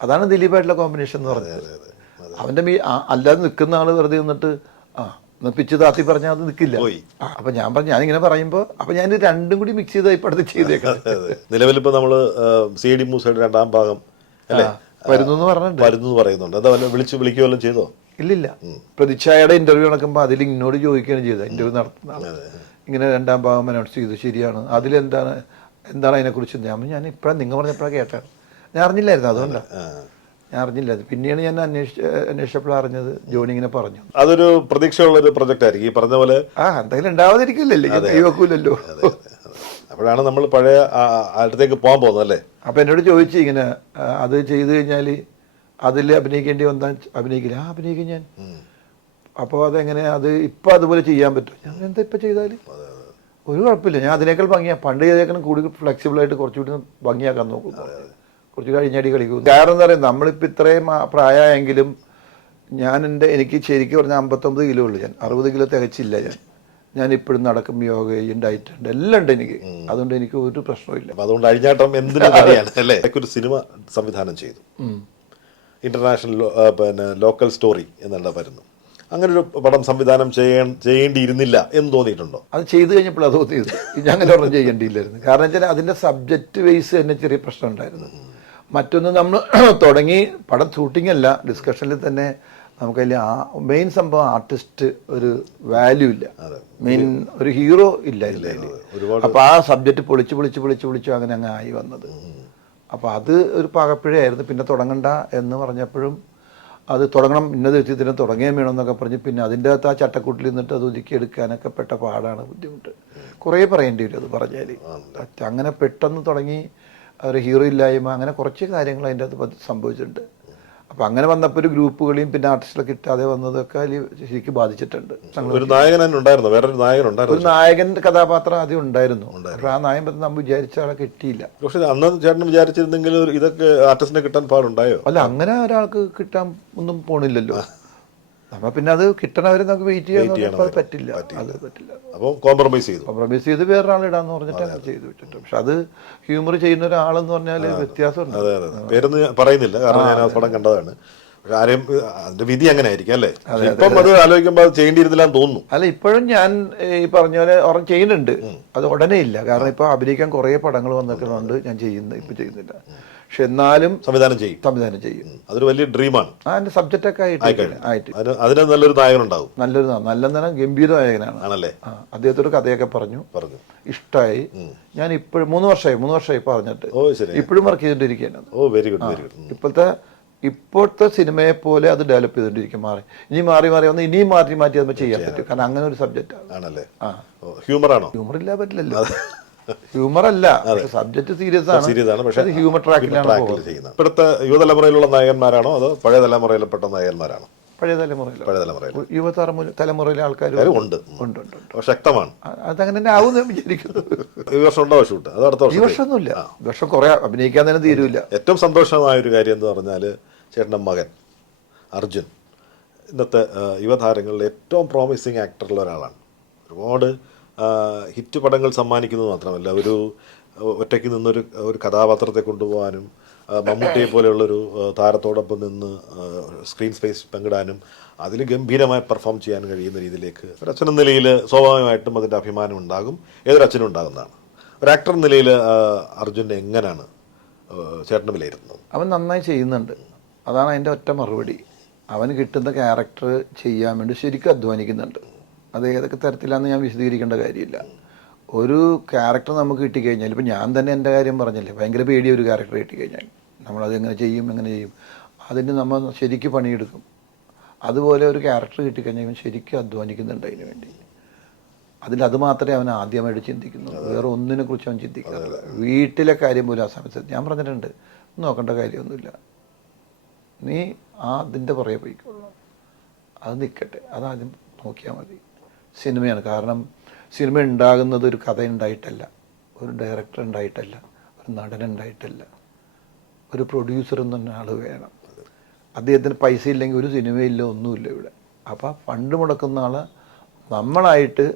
അതാണ് ദിലീപായിട്ടുള്ള കോമ്പിനേഷൻ എന്ന് പറഞ്ഞത്. അവന്റെ അല്ലാതെ നിൽക്കുന്ന ആള് വെറുതെ നിന്നിട്ട് പിച്ച് താത്തി പറഞ്ഞാൽ അത് നിൽക്കില്ല. അപ്പൊ ഞാൻ പറഞ്ഞു, ഞാനിങ്ങനെ പറയുമ്പോ അപ്പൊ ഞാൻ രണ്ടും കൂടി മിക്സ് ചെയ്ത് ഇപ്പൊ അടുത്ത് ചെയ്തേക്കാം. നിലവിലിപ്പോ നമ്മള് CD മൂസയുടെ 2ാം ഭാഗം അല്ലേ വരുന്നു പറയുന്നുണ്ട്. എന്താ വിളിക്കുവല്ലോ ചെയ്തോ? ഇല്ലില്ല. പ്രതിച്ഛായയുടെ ഇന്റർവ്യൂ നടക്കുമ്പോൾ അതിൽ ഇന്നോട് ചോദിക്കുകയാണ് ചെയ്തത്, ഇന്റർവ്യൂ നടത്തുന്ന ആള്. ഇങ്ങനെ 2ാം ഭാഗം അനൗൺസ് ചെയ്തു, ശരിയാണ്, അതിലെന്താണ് അതിനെക്കുറിച്ച്? ഞാൻ ഇപ്പോഴാണ് നിങ്ങൾ പറഞ്ഞപ്പോഴാണ് കേട്ടാണ്, ഞാൻ അറിഞ്ഞില്ലായിരുന്നു, അതുകൊണ്ടാണ് ഞാൻ അറിഞ്ഞില്ല. പിന്നെയാണ് ഞാൻ അന്വേഷിച്ചപ്പോൾ അറിഞ്ഞത് ജോണി ഇങ്ങനെ പറഞ്ഞു. അതൊരു പ്രതീക്ഷയുള്ളൊരു പ്രൊജക്റ്റ് ആയിരിക്കും ഈ പറഞ്ഞ പോലെ. എന്തെങ്കിലും ഉണ്ടാവാതിരിക്കില്ലല്ലേ, കൈവെക്കൂലല്ലോ. അപ്പോഴാണ് നമ്മൾ പഴയ അടുത്തേക്ക് പോകാൻ പോകുന്നത് അല്ലേ. അപ്പൊ എന്നോട് ചോദിച്ചു ഇങ്ങനെ, അത് ചെയ്തു കഴിഞ്ഞാൽ അതിൽ അഭിനയിക്കേണ്ടി വന്നാൽ അഭിനയിക്കില്ല. അഭിനയിക്കും ഞാൻ. അപ്പോൾ അതെങ്ങനെ, അത് ഇപ്പം അതുപോലെ ചെയ്യാൻ പറ്റും? ഞാൻ എന്താ ഇപ്പം ചെയ്താൽ ഒരു കുഴപ്പമില്ല, ഞാൻ അതിനേക്കാൾ ഭംഗിയാ, പണ്ട് ചെയ്തേക്കണം കൂടി ഫ്ലെക്സിബിളായിട്ട് കുറച്ചുകൂടി ഭംഗിയാക്കാൻ നോക്കും, കുറച്ച് കഴിഞ്ഞടി കളിക്കും. കാരണം എന്താ പറയുക, നമ്മളിപ്പോൾ ഇത്രയും പ്രായമായെങ്കിലും എനിക്ക് ശരിക്കും പറഞ്ഞാൽ 59 കിലോ ഉള്ളു. ഞാൻ 60 കിലോ തികച്ചില്ല. ഞാൻ ഇപ്പോഴും നടക്കും, യോഗ ചെയ്യും, ഡയറ്റ് ഉണ്ട്, എല്ലാം ഉണ്ട് എനിക്ക്. അതുകൊണ്ട് എനിക്ക് ഒരു പ്രശ്നമില്ല. അതുകൊണ്ട് അഴിഞ്ഞാട്ടം എന്തിനാണ് അല്ലേ. ഒരു സിനിമ സംവിധാനം ചെയ്തു, ഇന്റർനാഷണൽ ലോക്കൽ സ്റ്റോറി എന്നുള്ള വരുന്നു. അങ്ങനെ ഒരു പടം സംവിധാനം ചെയ്യേണ്ടിയിരുന്നില്ല എന്ന് തോന്നിയിട്ടുണ്ടോ? അത് ചെയ്തു കഴിഞ്ഞപ്പോൾ അത് തോന്നിയത് ഞാൻ അങ്ങനെ ഒന്നും ചെയ്യേണ്ടിയില്ലായിരുന്നു. കാരണം വെച്ചാൽ അതിൻ്റെ സബ്ജക്റ്റ് വൈസ് തന്നെ ചെറിയ പ്രശ്നം ഉണ്ടായിരുന്നു. മറ്റൊന്ന്, നമ്മൾ തുടങ്ങി പടം ഷൂട്ടിംഗ് അല്ല, ഡിസ്കഷനിൽ തന്നെ നമുക്കതിൽ മെയിൻ സംഭവം ആർട്ടിസ്റ്റ് ഒരു വാല്യൂ ഇല്ല, മെയിൻ ഒരു ഹീറോ ഇല്ല അതിൽ. അപ്പോൾ ആ സബ്ജക്റ്റ് പൊളിച്ച് അങ്ങനെ അങ്ങ് ആയി വന്നത്. അപ്പോൾ അത് ഒരു പാകപ്പിഴയായിരുന്നു. പിന്നെ തുടങ്ങണ്ട എന്ന് പറഞ്ഞപ്പോഴും അത് തുടങ്ങണം, ഇന്നത് എത്തിയതിനെ തുടങ്ങുകയും വേണമെന്നൊക്കെ പറഞ്ഞ് പിന്നെ അതിൻ്റെ അകത്ത് ആ ചട്ടക്കൂട്ടിൽ നിന്നിട്ട് അത് ഒതുക്കിയെടുക്കാനൊക്കെ പെട്ട പാടാണ്, ബുദ്ധിമുട്ട്. കുറേ പറയേണ്ടി വരും അത് പറഞ്ഞാൽ. അങ്ങനെ പെട്ടെന്ന് തുടങ്ങി ഒരു ഹീറോ ഇല്ലായ്മ, അങ്ങനെ കുറച്ച് കാര്യങ്ങൾ അതിൻ്റെ അകത്ത് സംഭവിച്ചിട്ടുണ്ട്. അപ്പം അങ്ങനെ വന്നപ്പോൾ ഒരു ഗ്രൂപ്പുകളെയും പിന്നെ ആർട്ടിസ്റ്റിലൊക്കെ കിട്ടാതെ വന്നതൊക്കെ ശരിക്കും ബാധിച്ചിട്ടുണ്ട്. ഒരു നായകൻ കഥാപാത്രം ആദ്യം ഉണ്ടായിരുന്നു. പക്ഷെ ആ നായകൻ നമ്മൾ വിചാരിച്ച ആളെ കിട്ടിയില്ല. പക്ഷെ അന്ന് ചേട്ടൻ വിചാരിച്ചിരുന്നെങ്കിൽ ഇതൊക്കെ ആർട്ടിസ്റ്റിനെ കിട്ടാൻ പാടുണ്ടായോ? അല്ല, അങ്ങനെ ഒരാൾക്ക് കിട്ടാൻ ഒന്നും പോണില്ലല്ലോ. നമ്മ പിന്നെ അത് കിട്ടണവരെ നമുക്ക് വെയിറ്റ് ചെയ്യാൻ പറ്റില്ല. അത് പറ്റില്ല. അപ്പോൾ കോംപ്രമൈസ് ചെയ്ത് വേറൊരാളിടാന്ന് പറഞ്ഞിട്ട് അങ്ങനെ ചെയ്തു വെച്ചിട്ട്. പക്ഷെ അത് ഹ്യൂമർ ചെയ്യുന്ന ഒരാളെന്ന് പറഞ്ഞാൽ വ്യത്യാസമുണ്ട്. പേരൊന്നും പറയുന്നില്ല, കാരണം ഞാൻ ആ പടം കണ്ടതാണ്. പക്ഷെ ആരെയും അതിന്റെ വിധി അങ്ങനെ ആയിരിക്കും അല്ലേ. ഇപ്പം അത് ആലോചിക്കുമ്പോൾ അത് ചെയ്യേണ്ടിയിരുന്നില്ലാന്ന് തോന്നുന്നു. അല്ല, ഇപ്പോഴും ഞാൻ ഈ പറഞ്ഞ പോലെ ചെയ്യുന്നുണ്ട്. അത് ഉടനെ ഇല്ല, കാരണം ഇപ്പൊ അഭിനയിക്കാൻ കുറെ പടങ്ങൾ വന്നിട്ടുണ്ട്. ഞാൻ ഇപ്പൊ ചെയ്യുന്നില്ല. പക്ഷെ എന്നാലും സംവിധാനം ചെയ്യും. അതൊരു വലിയ ഡ്രീമാണ്. അതിന്റെ സബ്ജക്റ്റ് ഒക്കെ ആയിട്ട് അതിന് നല്ലൊരു നായകൻ ഉണ്ടാവും. നല്ല ഗംഭീര നായകനാണ് ആണല്ലേ. അദ്ദേഹത്തോട് കഥയൊക്കെ പറഞ്ഞു, ഇഷ്ടമായി. ഞാൻ ഇപ്പോഴും 3 വർഷമായി പറഞ്ഞിട്ട് ഇപ്പോഴും വർക്ക് ചെയ്തോണ്ടിരിക്കുകയാണ്. ഇപ്പോഴത്തെ സിനിമയെ പോലെ അത് ഡെവലപ്പ് ചെയ്തോണ്ടിരിക്കും. ഇനി മാറി വന്ന് ഇനിയും മാറ്റി അത് ചെയ്യാൻ പറ്റും. കാരണം അങ്ങനെ ഒരു സബ്ജക്റ്റ് ആണല്ലേ. ഹ്യൂമർ ഇല്ലാതെ പറ്റില്ലല്ലോ. ഹ്യൂമർ അല്ല, സബ്ജക്ട് സീരിയസ് ആണ്. പക്ഷേ ഹ്യൂമർ ട്രാക്കിലാണ് ചെയ്യുന്നത്. ഇപ്പോഴത്തെ യുവതലമുറയിലുള്ള നായകന്മാരാണോ അതോ പഴയ തലമുറയിൽപ്പെട്ട നായകന്മാരാണോ? പഴയ തലമുറയിലെ ആൾക്കാർ ഉണ്ട്. ശക്തമാണ്. അതങ്ങനെ തന്നെ ആവും വിചാരിക്കുന്നു. ഈ വർഷം ഉണ്ടാവും ഷൂട്ട്? അത് അടുത്ത വർഷം? ഈ വർഷമൊന്നുമില്ല, ഈ വർഷം കുറെ അഭിനയിക്കാൻ തന്നെ തീരൂല. ഏറ്റവും സന്തോഷമായ ഒരു കാര്യം എന്ന് പറഞ്ഞാൽ ചേട്ടൻ്റെ മകൻ അർജുൻ ഇന്നത്തെ യുവതാരങ്ങളിൽ ഏറ്റവും പ്രോമിസിങ് ആക്ടറുള്ള ഒരാളാണ്. ഒരുപാട് ഹിറ്റ് പടങ്ങൾ സമ്മാനിക്കുന്നത് മാത്രമല്ല, ഒരു ഒറ്റയ്ക്ക് നിന്നൊരു കഥാപാത്രത്തെ കൊണ്ടുപോകാനും മമ്മൂട്ടിയെ പോലെയുള്ളൊരു താരത്തോടൊപ്പം നിന്ന് സ്ക്രീൻ സ്പേസ് പങ്കിടാനും അതിൽ ഗംഭീരമായി പെർഫോം ചെയ്യാൻ കഴിയുന്ന രീതിയിലേക്ക് ഒരച്ഛനെന്ന നിലയിൽ സ്വാഭാവികമായിട്ടും അതിൻ്റെ അഭിമാനം ഉണ്ടാകും. ഏതൊരച്ഛനും ഉണ്ടാകുന്നതാണ്. ഒരു ആക്ടർ നിലയിൽ അർജുനെ എങ്ങനെയാണ് ചേട്ടന് വിലയിരുത്തുന്നത്? അവൻ നന്നായി ചെയ്യുന്നുണ്ട്, അതാണ് അതിൻ്റെ ഒറ്റ മറുപടി. അവന് കിട്ടുന്ന ക്യാരക്ടർ ചെയ്യാൻ വേണ്ടി ശരിക്കും അധ്വാനിക്കുന്നുണ്ട്. അത് ഏതൊക്കെ തരത്തിലാണെന്ന് ഞാൻ വിശദീകരിക്കേണ്ട കാര്യമില്ല. ഒരു ക്യാരക്ടർ നമുക്ക് കിട്ടിക്കഴിഞ്ഞാൽ, ഇപ്പം ഞാൻ തന്നെ എൻ്റെ കാര്യം പറഞ്ഞില്ലേ, ഭയങ്കര പേടിയ ഒരു ക്യാരക്ടർ കിട്ടിക്കഴിഞ്ഞാൽ നമ്മളത് എങ്ങനെ ചെയ്യും അതിന് നമ്മൾ ശരിക്കും പണിയെടുക്കും. അതുപോലെ ഒരു ക്യാരക്ടർ കിട്ടിക്കഴിഞ്ഞാൽ ഇവൻ ശരിക്കും അധ്വാനിക്കുന്നുണ്ട് അതിന് വേണ്ടി. അത് മാത്രമേ അവൻ ആദ്യമായിട്ട് ചിന്തിക്കുന്നുള്ളൂ, വേറെ ഒന്നിനെ കുറിച്ച് അവൻ ചിന്തിക്കുന്നില്ല. വീട്ടിലെ കാര്യം പോലും ആ സമയത്ത് ഞാൻ പറഞ്ഞിട്ടുണ്ട്, നോക്കേണ്ട കാര്യമൊന്നുമില്ല, നീ അതിൻ്റെ പുറകെ പോയിക്കൊള്ളാം, അത് നിൽക്കട്ടെ, അതാദ്യം നോക്കിയാൽ മതി. സിനിമയാണ്. കാരണം സിനിമ ഉണ്ടാകുന്നത് ഒരു കഥ ഉണ്ടായിട്ടല്ല, ഒരു ഡയറക്ടർ ഉണ്ടായിട്ടല്ല, ഒരു നടൻ ഉണ്ടായിട്ടല്ല, ഒരു പ്രൊഡ്യൂസർ എന്ന് പറഞ്ഞ ആൾ വേണം. അദ്ദേഹത്തിന് പൈസ ഇല്ലെങ്കിൽ ഒരു സിനിമയില്ല, ഒന്നുമില്ല ഇവിടെ. അപ്പോൾ ഫണ്ട് മുടക്കുന്ന ആൾ നമ്മളായിട്ട്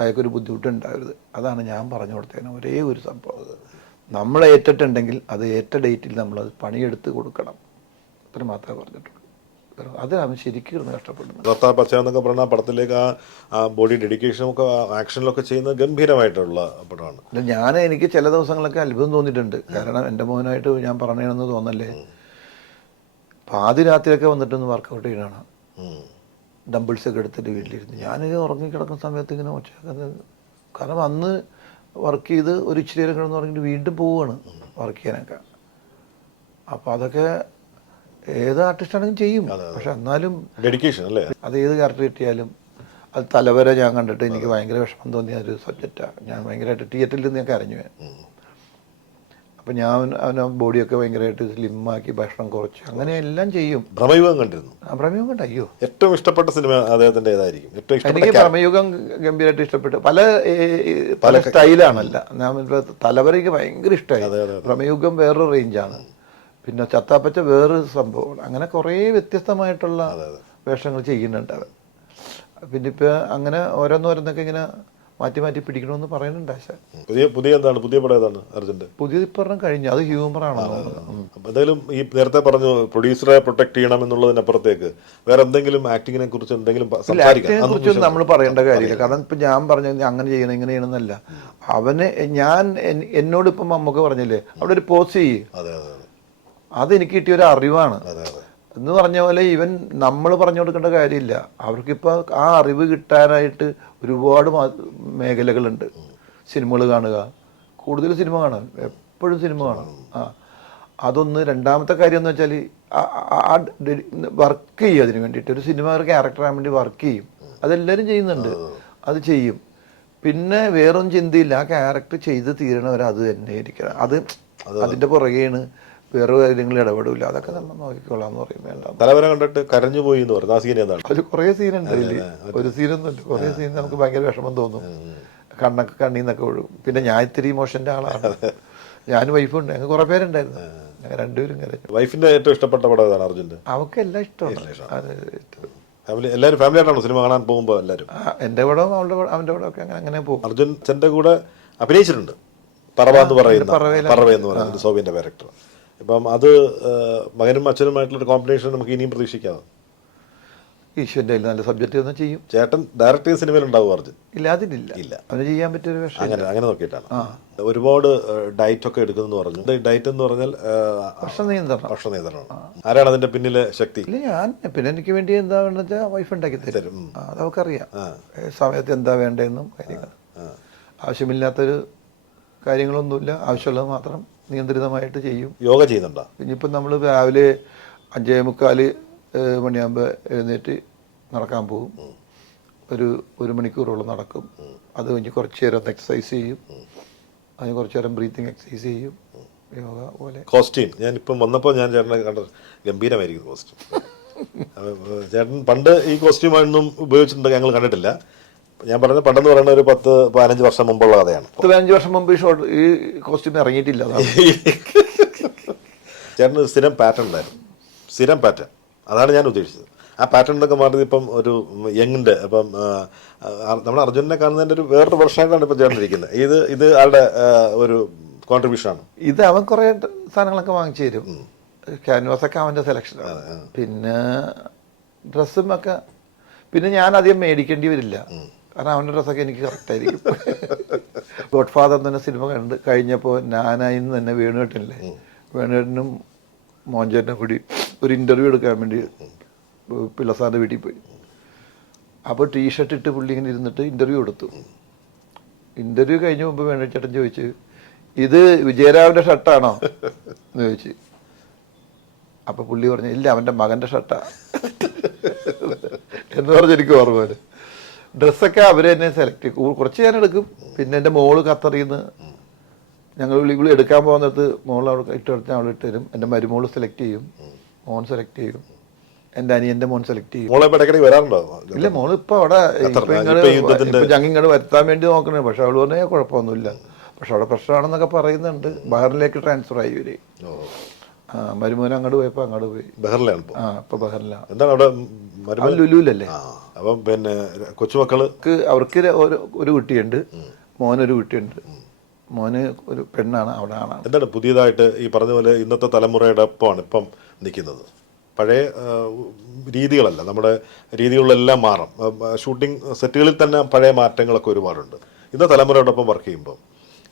അയാൾക്കൊരു ബുദ്ധിമുട്ടുണ്ടാകരുത്. അതാണ് ഞാൻ പറഞ്ഞു കൊടുത്തതിന് ഒരേ ഒരു സംഭവം. നമ്മൾ ഏറ്റിട്ടുണ്ടെങ്കിൽ അത് ഏറ്റ ഡേറ്റിൽ നമ്മളത് പണിയെടുത്ത് കൊടുക്കണം. അത്ര മാത്രമേ പറഞ്ഞിട്ടുള്ളൂ. അതാണ് ശരിക്കും കഷ്ടപ്പെടുന്നത്. പച്ച എന്നൊക്കെ പറഞ്ഞ പടത്തിലേക്ക് ആ ബോഡി ഡെഡിക്കേഷനും ഒക്കെ ആക്ഷനിലൊക്കെ ചെയ്യുന്നത് ഗംഭീരമായിട്ടുള്ള പടമാണ്. എനിക്ക് ചില ദിവസങ്ങളൊക്കെ അത്ഭുതം തോന്നിയിട്ടുണ്ട്. കാരണം എൻ്റെ മോനായിട്ട് ഞാൻ പറഞ്ഞതെന്ന് തോന്നല്ലേ, പാതി രാത്രിയൊക്കെ വന്നിട്ടൊന്ന് വർക്കൗട്ട് ചെയ്യണം, ഡംബിൾസ് ഒക്കെ എടുത്തിട്ട് വീട്ടിലിരുന്ന്. ഞാനിത് ഉറങ്ങിക്കിടക്കുന്ന സമയത്ത് ഇങ്ങനെ ഒച്ചയാക്കുന്നത്, കാരണം അന്ന് വർക്ക് ചെയ്ത് ഒരു ഇച്ചിരി നേരം കിടന്ന് പറഞ്ഞിട്ട് വീണ്ടും പോവുകയാണ് വർക്ക് ചെയ്യാനൊക്കെ. അപ്പോൾ അതൊക്കെ ഏത് ആർട്ടിസ്റ്റാണെങ്കിലും ചെയ്യും, പക്ഷെ എന്നാലും ഡെഡിക്കേഷൻ അല്ലേ. അത് ഏത് ക്യാരക്ടർ കിട്ടിയാലും അത് തലവരെ ഞാൻ കണ്ടിട്ട് എനിക്ക് ഭയങ്കര വിഷമം തോന്നിയ ഒരു സബ്ജക്റ്റാണ്. ഞാൻ ഭയങ്കരമായിട്ട് തിയേറ്ററിൽ നിന്ന് ഞാൻ കരഞ്ഞു. അപ്പം ഞാൻ അവനെ ബോഡിയൊക്കെ ഭയങ്കരമായിട്ട് സ്ലിമ്മാക്കി ഭക്ഷണം കുറച്ച് അങ്ങനെ എല്ലാം ചെയ്യും. ഭ്രമയുഗം കണ്ടിരുന്നു. ഭ്രമയുഗം കണ്ട അയ്യോ, ഏറ്റവും ഇഷ്ടപ്പെട്ട സിനിമ അദ്ദേഹത്തിന്റെ ഏതായിരിക്കും? എനിക്ക് ഭ്രമയുഗം ഗംഭീരമായിട്ട് ഇഷ്ടപ്പെട്ടു. പല സ്റ്റൈലാണല്ല, ഞാൻ തലവരയ്ക്ക് ഭയങ്കര ഇഷ്ടമായി. ഭ്രമയുഗം വേറൊരു റേഞ്ചാണ്, പിന്നെ ചത്താപ്പച്ച വേറൊരു സംഭവമാണ്. അങ്ങനെ കുറേ വ്യത്യസ്തമായിട്ടുള്ള വേഷങ്ങൾ ചെയ്യുന്നുണ്ട് അവൻ. പിന്നെ ഇപ്പം അങ്ങനെ ഓരോന്നോരോന്നൊക്കെ ഇങ്ങനെ മാറ്റി മാറ്റി പിടിക്കണമെന്ന് പറയുന്നുണ്ട് ആശ. പുതിയ എന്താണ്, പുതിയ പടം ഏതാണ് അർജുൻ്റെ? പുതിയത് ഇപ്പം കഴിഞ്ഞു, അത് ഹ്യൂമറാണ്. എന്തായാലും ഈ നേരത്തെ പറഞ്ഞു പ്രൊഡ്യൂസറെ പ്രൊട്ടക്ട് ചെയ്യണം എന്നുള്ളതിനപ്പുറത്തേക്ക് വേറെ എന്തെങ്കിലും ആക്ടിങ്ങിനെ കുറിച്ച് എന്തെങ്കിലും ആക്ടിങ്ങിനെ കുറിച്ചൊന്നും നമ്മൾ പറയേണ്ട കാര്യമില്ല. കാരണം ഇപ്പം ഞാൻ പറഞ്ഞു അങ്ങനെ ചെയ്യണം ഇങ്ങനെ ചെയ്യണമെന്നല്ല. അവന് എന്നോട് ഇപ്പം മമ്മൂക്ക പറഞ്ഞില്ലേ അവിടെ ഒരു പോസ് ചെയ്യ്, അതെനിക്ക് കിട്ടിയൊരു അറിവാണ്. എന്ന് പറഞ്ഞ പോലെ ഇവൻ നമ്മൾ പറഞ്ഞു കൊടുക്കേണ്ട കാര്യമില്ല. അവർക്കിപ്പോൾ ആ അറിവ് കിട്ടാനായിട്ട് ഒരുപാട് മേഖലകളുണ്ട്. സിനിമകൾ കാണുക, കൂടുതൽ സിനിമ കാണാൻ, എപ്പോഴും സിനിമ കാണാം. അതൊന്ന്. രണ്ടാമത്തെ കാര്യം എന്ന് വെച്ചാൽ വർക്ക് ചെയ്യും അതിന് വേണ്ടിയിട്ട്. ഒരു സിനിമ ഒരു ക്യാരക്ടറാകാൻ വേണ്ടി വർക്ക് ചെയ്യും, അതെല്ലാവരും ചെയ്യുന്നുണ്ട്, അത് ചെയ്യും. പിന്നെ വേറൊന്നും ചിന്തയില്ല, ആ ക്യാരക്ടർ ചെയ്ത് തീരണവരെ അത് തന്നെ ഇരിക്കണം. അതിൻ്റെ പുറകെയാണ്, വേറെ കാര്യങ്ങൾ ഇടപെടില്ല. അതൊക്കെ നമ്മൾ നോക്കിക്കൊള്ളാന്ന് പറയും. വേണ്ട തലവര കണ്ടിട്ട് കരഞ്ഞു പോയി എന്ന് പറഞ്ഞു. ആ സീൻ ഏതാണ്? അതിൽ കുറേ സീനുണ്ട്. ഒരു സീനൊന്നുമില്ല, കുറേ സീൻ നമുക്ക് ഭയങ്കര വിഷമം തോന്നും, കണ്ണൊക്കെ കണ്ണീന്നൊക്കെ ഒഴുകും. പിന്നെ ഞാൻ ഇത്തിരി ഇമോഷൻ്റെ ആളാണ്, ഞാനും വൈഫുണ്ട്, ഞങ്ങൾ കുറേ പേരുണ്ടായിരുന്നു, ഞങ്ങൾ രണ്ടുപേരും കരഞ്ഞു. വൈഫിന്റെ ഏറ്റവും ഇഷ്ടപ്പെട്ട പടം ഏതാണ് അർജുൻ്റെ? അവൾക്ക് എല്ലാം ഇഷ്ടമാണ്. എല്ലാവരും ഫാമിലി ആയിട്ടാണോ സിനിമ കാണാൻ പോകുമ്പോൾ? എല്ലാവരും എൻ്റെ പടവും അവൻ്റെ പടവും ഒക്കെ അങ്ങനെ പോകും. അർജുൻ ചെൻ്റെ കൂടെ അഭിനയിച്ചിട്ടുണ്ട്, പറവ എന്ന് പറയുന്ന സോബിന്റെ ഡയറക്ടർ. ഇപ്പം അത് മകനും അച്ഛനുമായിട്ടുള്ള ഒരു കോമ്പിനേഷൻ നമുക്ക് ഇനിയും പ്രതീക്ഷിക്കാമോ? ഈശ്വരൻ്റെ നല്ല സബ്ജക്റ്റ് ഒന്നും ചെയ്യും. ചേട്ടൻ ഡയറക്ട് ചെയ്ത സിനിമയിൽ ഉണ്ടാവും അർജുൻ? ഇല്ല, അതിലില്ല. അവന് ചെയ്യാൻ പറ്റിയൊരു വിഷയം അങ്ങനെ നോക്കിയിട്ടാണ്. ഒരുപാട് ഡയറ്റ് ഒക്കെ എടുക്കുന്നു പറഞ്ഞു. ഡയറ്റ് എന്ന് പറഞ്ഞാൽ ഭക്ഷണനിയന്ത്രണം. ആരാണ് അതിന്റെ പിന്നിലെ ശക്തി? ഇല്ല, ഞാൻ പിന്നെ എനിക്ക് വേണ്ടി എന്താ വേണ്ടത് വെച്ചാൽ വൈഫ് ഉണ്ടാക്കി തരും. അതവക്കറിയാം സമയത്ത് എന്താ വേണ്ടതെന്നും കാര്യങ്ങൾ. ആവശ്യമില്ലാത്തൊരു കാര്യങ്ങളൊന്നുമില്ല, ആവശ്യമുള്ളത് മാത്രം നിയന്ത്രിതമായിട്ട് ചെയ്യും. യോഗ ചെയ്യുന്നുണ്ടോ? ഇനിയിപ്പം നമ്മൾ രാവിലെ 5:45 മണിയാകുമ്പോൾ എഴുന്നേറ്റ് നടക്കാൻ പോകും. ഒരു മണിക്കൂറോളം നടക്കും. അത് കഴിഞ്ഞ് കുറച്ച് നേരം എക്സസൈസ് ചെയ്യും. അതിന് കുറച്ച് നേരം ബ്രീത്തിങ് എക്സസൈസ് ചെയ്യും, യോഗ പോലെ. കോസ്റ്റ്യൂം ഞാനിപ്പം വന്നപ്പോൾ ഞാൻ ചേട്ടനെ കണ്ട ഗംഭീരമായിരിക്കും കോസ്റ്റ്യൂം. ചേട്ടൻ പണ്ട് ഈ കോസ്റ്റ്യൂമൊന്നും ഉപയോഗിച്ചിട്ടുണ്ട്, ഞങ്ങൾ കണ്ടിട്ടില്ല. ഞാൻ പറഞ്ഞ പണ്ടെന്ന് പറയുന്ന ഒരു 10-15 വർഷം മുമ്പുള്ള കഥയാണ്. 15 വർഷം മുമ്പ് ഈ കോസ്റ്റ്യൂം ഇറങ്ങിയിട്ടില്ല. ചേട്ടന് സ്ഥിരം പാറ്റേൺ ഉണ്ടായിരുന്നു, സ്ഥിരം പാറ്റേൺ. അതാണ് ഞാൻ ഉദ്ദേശിച്ചത്. ആ പാറ്റേൺ എന്നൊക്കെ മാറി ഇപ്പം ഒരു യങ്ങിൻ്റെ, അപ്പം നമ്മൾ അർജുനെ കാണുന്നതിൻ്റെ ഒരു വേറൊരു വർഷമായിട്ടാണ് ഇപ്പം ചേട്ടനിരിക്കുന്നത്. ഇത് ആളുടെ ഒരു കോൺട്രിബ്യൂഷനാണ്. ഇത് അവൻ കുറേ സാധനങ്ങളൊക്കെ വാങ്ങിച്ചു തരും. ക്യാൻവാസൊക്കെ അവൻ്റെ സെലക്ഷനാണ്. പിന്നെ ഡ്രസ്സും ഒക്കെ പിന്നെ ഞാൻ അധികം മേടിക്കേണ്ടി വരില്ല, കാരണം അവൻ്റെ ഡ്രസ്സൊക്കെ എനിക്ക് കറക്റ്റായിരിക്കും. ഗോഡ് ഫാദർ തന്നെ സിനിമ കഴിഞ്ഞപ്പോൾ ഞാനായിന്ന് തന്നെ വേണുകെട്ടനില്ലേ, വേണുകെട്ടനും മോഹൻചേട്ടനും കൂടി ഒരു ഇൻ്റർവ്യൂ എടുക്കാൻ വേണ്ടി പിള്ളസാറിൻ്റെ വീട്ടിൽ പോയി. അപ്പോൾ ടീഷർട്ട് ഇട്ട് പുള്ളി ഇങ്ങനെ ഇരുന്നിട്ട് ഇൻ്റർവ്യൂ എടുത്തു. ഇൻ്റർവ്യൂ കഴിഞ്ഞ മുമ്പ് വേണുചേട്ടൻ ചോദിച്ചു, ഇത് വിജയരാവിൻ്റെ ഷർട്ടാണോ എന്ന് ചോദിച്ചു. അപ്പോൾ പുള്ളി പറഞ്ഞു, ഇല്ല അവൻ്റെ മകൻ്റെ ഷർട്ടാ എന്ന് പറഞ്ഞ് എനിക്ക് ഓർമ്മ വരും. ഡ്രസ്സൊക്കെ അവർ തന്നെ സെലക്ട് ചെയ്യും. കുറച്ച് ഞാൻ എടുക്കും. പിന്നെ എൻ്റെ മോള് ഖത്തറിന്ന് ഞങ്ങൾ ഇവിടെ എടുക്കാൻ പോകുന്നിടത്ത് മോൾ അവിടെ ഇട്ടെടുത്ത് അവൾ ഇട്ട് തരും. എൻ്റെ മരുമോള് സെലക്ട് ചെയ്യും, മോൻ സെലക്ട് ചെയ്യും, എൻ്റെ അനിയൻ്റെ മോൻ സെലക്ട് ചെയ്യും. ഇല്ല, മോള് ഇപ്പം അവിടെ ഞങ്ങൾ ഇങ്ങോട്ട് വരുത്താൻ വേണ്ടി നോക്കണേ. പക്ഷെ അവൾ പറഞ്ഞാൽ കുഴപ്പമൊന്നുമില്ല, പക്ഷെ അവിടെ പ്രശ്നമാണെന്നൊക്കെ പറയുന്നുണ്ട്. ബഹറിലേക്ക് ട്രാൻസ്ഫർ ആയി ഇവര്. മരുമോൻ അങ്ങോട്ട് പോയപ്പോൾ അങ്ങോട്ട് പോയി. ബഹറിലാണ് ഇപ്പൊ ബഹറിലാണ്. എന്താണ് അവിടെ? ലുലുവിലല്ലേ. അപ്പം പിന്നെ കൊച്ചുമക്കൾക്ക് അവർക്ക് ഒരു കുട്ടിയുണ്ട്, മോനൊരു കുട്ടിയുണ്ട്. മോന് ഒരു പെണ്ണാണ്, അവിടെ ആണാണ്. എന്താണ് പുതിയതായിട്ട് ഈ പറഞ്ഞ പോലെ ഇന്നത്തെ തലമുറയുടെ ഒപ്പമാണ് ഇപ്പം നിൽക്കുന്നത്? പഴയ രീതികളല്ല, നമ്മുടെ രീതികളിലെല്ലാം മാറും. ഷൂട്ടിംഗ് സെറ്റുകളിൽ തന്നെ പഴയ മാറ്റങ്ങളൊക്കെ ഒരുപാടുണ്ട്. ഇന്നത്തെ തലമുറയോടൊപ്പം വർക്ക് ചെയ്യുമ്പോൾ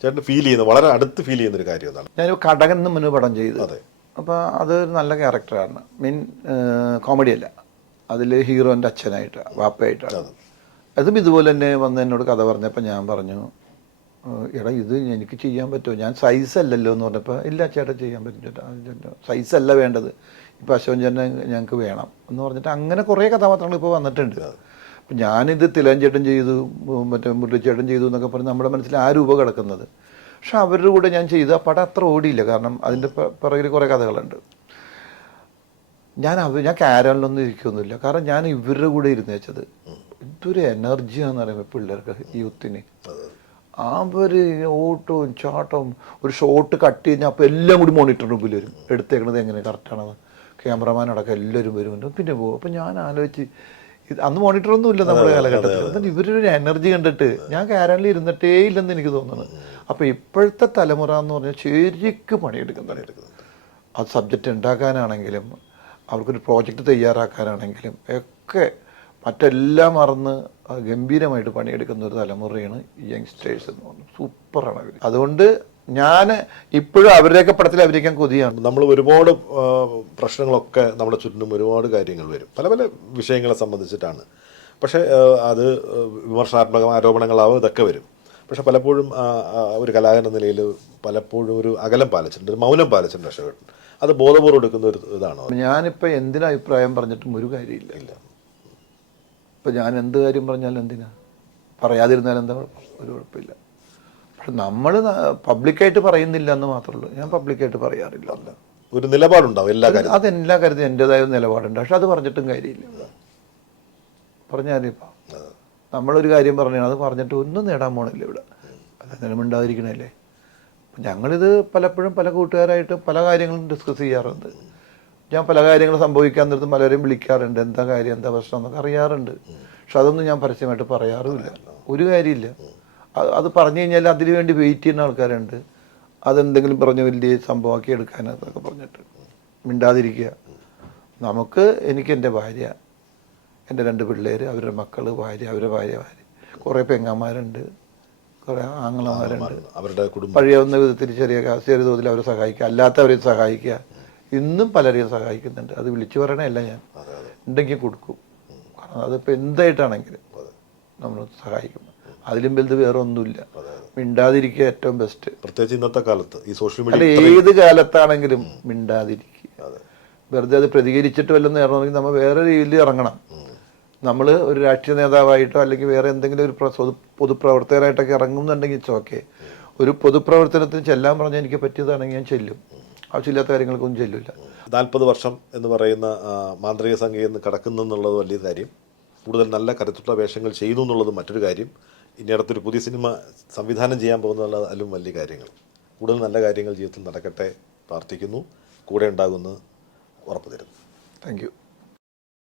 ചേട്ടൻ ഫീൽ ചെയ്യുന്ന, വളരെ അടുത്ത് ഫീൽ ചെയ്യുന്നൊരു കാര്യം എന്താണ്? ഞാൻ കടകൻ മുന്നേ പടം ചെയ്തു. അതെ, അപ്പോൾ അതൊരു നല്ല ക്യാരക്ടറാണ്. മീൻ കോമഡിയല്ല, അതിൽ ഹീറോൻ്റെ അച്ഛനായിട്ട് വാപ്പയായിട്ടാണ്. അതും ഇതുപോലെ തന്നെ വന്ന് എന്നോട് കഥ പറഞ്ഞപ്പോൾ ഞാൻ പറഞ്ഞു, എടാ ഇത് എനിക്ക് ചെയ്യാൻ പറ്റുമോ, ഞാൻ സൈസ് അല്ലല്ലോ എന്ന് പറഞ്ഞപ്പോൾ, ഇല്ല ചേട്ടാ ചെയ്യാൻ പറ്റും ചേട്ടാ, സൈസല്ല വേണ്ടത്, ഇപ്പോൾ അശോകൻ ചേട്ടൻ ഞങ്ങൾക്ക് വേണം എന്ന് പറഞ്ഞിട്ട് അങ്ങനെ കുറേ കഥാപാത്രങ്ങൾ ഇപ്പോൾ വന്നിട്ടുണ്ട്. അപ്പം ഞാനിത് തിലകൻ ചേട്ടൻ ചെയ്തു, മറ്റേ മുരളിച്ചേട്ടൻ ചെയ്തു എന്നൊക്കെ പറഞ്ഞ് നമ്മുടെ മനസ്സിൽ ആ രൂപ കിടക്കുന്നത്. പക്ഷെ അവരുടെ കൂടെ ഞാൻ ചെയ്തു ആ പടം അത്ര ഓടിയില്ല, കാരണം അതിൻ്റെ പിറകിൽ കുറേ കഥകളുണ്ട്. ഞാൻ കാരവനിലൊന്നും ഇരിക്കുകയൊന്നുമില്ല, കാരണം ഞാൻ ഇവരുടെ കൂടെ ഇരുന്ന് വെച്ചത് എന്തൊരു എനർജിയാണെന്ന് പറയുമ്പോൾ പിള്ളേർക്ക്, യൂത്തിന്. അവർ ഓട്ടവും ചാട്ടവും, ഒരു ഷോട്ട് കട്ട് കഴിഞ്ഞാൽ അപ്പോൾ എല്ലാം കൂടി മോണിറ്ററിന് മുമ്പിൽ വരും, എടുത്തേക്കണത് എങ്ങനെ കറക്റ്റാണത്, ക്യാമറമാൻ അടക്കം എല്ലാവരും വരുന്നുണ്ട്, പിന്നെ പോകും. അപ്പം ഞാൻ ആലോചിച്ച്, അന്ന് മോണിറ്ററൊന്നും ഇല്ല നമ്മുടെ കാലഘട്ടത്തിൽ. എന്നിട്ട് ഇവരൊരു എനർജി കണ്ടിട്ട് ഞാൻ കാരനിൽ ഇരുന്നിട്ടേ ഇല്ലെന്ന് എനിക്ക് തോന്നുന്നത്. അപ്പോൾ ഇപ്പോഴത്തെ തലമുറ എന്ന് പറഞ്ഞാൽ ശരിക്കും പണിയെടുക്കുന്നുണ്ട്. അത് സബ്ജക്റ്റ് ഉണ്ടാക്കാനാണെങ്കിലും അവർക്കൊരു പ്രോജക്റ്റ് തയ്യാറാക്കാനാണെങ്കിലും ഒക്കെ മറ്റെല്ലാം മറന്ന് ഗംഭീരമായിട്ട് പണിയെടുക്കുന്ന ഒരു തലമുറയാണ് ഈ യങ്സ്റ്റേഴ്സ് എന്ന് പറഞ്ഞു. സൂപ്പറാണ് അവർ. അതുകൊണ്ട് ഞാൻ ഇപ്പോഴും അവരുടെയൊക്കെ പടത്തിൽ അഭിനയിക്കാൻ കൊതിയാണ്. നമ്മൾ ഒരുപാട് പ്രശ്നങ്ങളൊക്കെ നമ്മുടെ ചുറ്റിനും ഒരുപാട് കാര്യങ്ങൾ വരും, പല പല വിഷയങ്ങളെ സംബന്ധിച്ചിട്ടാണ്. പക്ഷേ അത് വിമർശനാത്മക ആരോപണങ്ങളാവും, ഇതൊക്കെ വരും. പക്ഷെ പലപ്പോഴും ഒരു കലാകാരൻ എന്ന നിലയിൽ പലപ്പോഴും ഒരു അകലം പാലിച്ചിട്ടുണ്ട്, ഒരു മൗനം പാലിച്ചിട്ടുണ്ട് അശോകൻ. അത് ബോധപൂർവ്വം എടുക്കുന്ന ഒരു ഇതാണോ? ഞാനിപ്പോൾ എന്തിനാ അഭിപ്രായം പറഞ്ഞിട്ടും ഒരു കാര്യമില്ല. ഇല്ല, ഇപ്പം ഞാൻ എന്ത് കാര്യം പറഞ്ഞാലും എന്തിനാ, പറയാതിരുന്നാലും എന്താ ഒരു കുഴപ്പമില്ല. പക്ഷെ നമ്മൾ പബ്ലിക്കായിട്ട് പറയുന്നില്ല എന്ന് മാത്രമേ ഉള്ളൂ. ഞാൻ പബ്ലിക്കായിട്ട് പറയാറില്ല. ഒരു നിലപാടുണ്ടാവും എല്ലാ കാര്യവും. അതെല്ലാ കാര്യത്തിലും എൻ്റെതായ നിലപാടുണ്ട്. പക്ഷെ അത് പറഞ്ഞിട്ടും കാര്യമില്ല. പറഞ്ഞാലിപ്പോൾ നമ്മളൊരു കാര്യം പറഞ്ഞു, അത് പറഞ്ഞിട്ട് ഒന്നും നേടാൻ പോണില്ല ഇവിടെ, അല്ല നിലമുണ്ടാതിരിക്കണല്ലേ. ഞങ്ങളിത് പലപ്പോഴും പല കൂട്ടുകാരായിട്ട് പല കാര്യങ്ങളും ഡിസ്കസ് ചെയ്യാറുണ്ട്. ഞാൻ പല കാര്യങ്ങൾ സംഭവിക്കാൻ നേരത്തും പലരെയും വിളിക്കാറുണ്ട്, എന്താ കാര്യം, എന്താ പ്രശ്നം എന്നൊക്കെ അറിയാറുണ്ട്. പക്ഷെ അതൊന്നും ഞാൻ പരസ്യമായിട്ട് പറയാറുമില്ല. ഒരു കാര്യമില്ല. അത് പറഞ്ഞു കഴിഞ്ഞാൽ അതിനു വേണ്ടി വെയിറ്റ് ചെയ്യുന്ന ആൾക്കാരുണ്ട്. അതെന്തെങ്കിലും പറഞ്ഞ് വലിയ സംഭവമാക്കി എടുക്കാനൊക്കെ പറഞ്ഞിട്ട് മിണ്ടാതിരിക്കുക. എനിക്ക് എൻ്റെ ഭാര്യ, എൻ്റെ 2 പിള്ളേർ, അവരുടെ മക്കൾ, ഭാര്യ, അവരുടെ ഭാര്യ, കുറേ പെങ്ങന്മാരുണ്ട്, കുറേ ആങ്ങളമാരുണ്ട്. അവരുടെ കുടുംബം കഴിയാവുന്ന വിധത്തിൽ ചെറിയ തോതിൽ അവരെ സഹായിക്കുക, അല്ലാത്തവരെ സഹായിക്കുക. ഇന്നും പലരെയും സഹായിക്കുന്നുണ്ട്. അത് വിളിച്ചു പറയണല്ല, ഞാൻ ഉണ്ടെങ്കിൽ കൊടുക്കും. കാരണം അതിപ്പോൾ എന്തായിട്ടാണെങ്കിലും നമ്മൾ സഹായിക്കും. അതിലും വലുത് വേറെ ഒന്നുമില്ല. മിണ്ടാതിരിക്കുക ഏറ്റവും ബെസ്റ്റ്. പ്രത്യേകിച്ച് ഇന്നത്തെ കാലത്ത് ഈ സോഷ്യൽ അല്ല, ഏത് കാലത്താണെങ്കിലും മിണ്ടാതിരിക്കുക. വെറുതെ അത് പ്രതികരിച്ചിട്ട് വല്ലതും നേരണമെങ്കിൽ നമ്മൾ വേറെ രീതിയിൽ ഇറങ്ങണം. നമ്മൾ ഒരു രാഷ്ട്രീയ നേതാവായിട്ടോ അല്ലെങ്കിൽ വേറെ എന്തെങ്കിലും ഒരു പൊതുപ്രവർത്തകരായിട്ടൊക്കെ ഇറങ്ങുന്നുണ്ടെങ്കിൽ ഇറ്റ്സ് ഓക്കെ. ഒരു പൊതുപ്രവർത്തനത്തിന് ചെല്ലാൻ പറഞ്ഞാൽ എനിക്ക് പറ്റിയതാണെങ്കിൽ ഞാൻ ചെല്ലും, ആവശ്യമില്ലാത്ത കാര്യങ്ങൾക്കൊന്നും ചെല്ലില്ല. 40 വർഷം എന്ന് പറയുന്ന മാന്ത്രിക സംഗീതം കടക്കുന്നെന്നുള്ളത് വലിയ കാര്യം. കൂടുതൽ നല്ല കരുത്തുള്ള വേഷങ്ങൾ ചെയ്യുന്നു എന്നുള്ളത് മറ്റൊരു കാര്യം. ഇനി അടുത്തൊരു പുതിയ സിനിമ സംവിധാനം ചെയ്യാൻ പോകുന്നുള്ള അതിലും വലിയ കാര്യങ്ങൾ. കൂടുതൽ നല്ല കാര്യങ്ങൾ ജീവിതത്തിൽ നടക്കട്ടെ പ്രാർത്ഥിക്കുന്നു. കൂടെ ഉണ്ടാകുമെന്ന് ഉറപ്പു തരുന്നു. Thank you.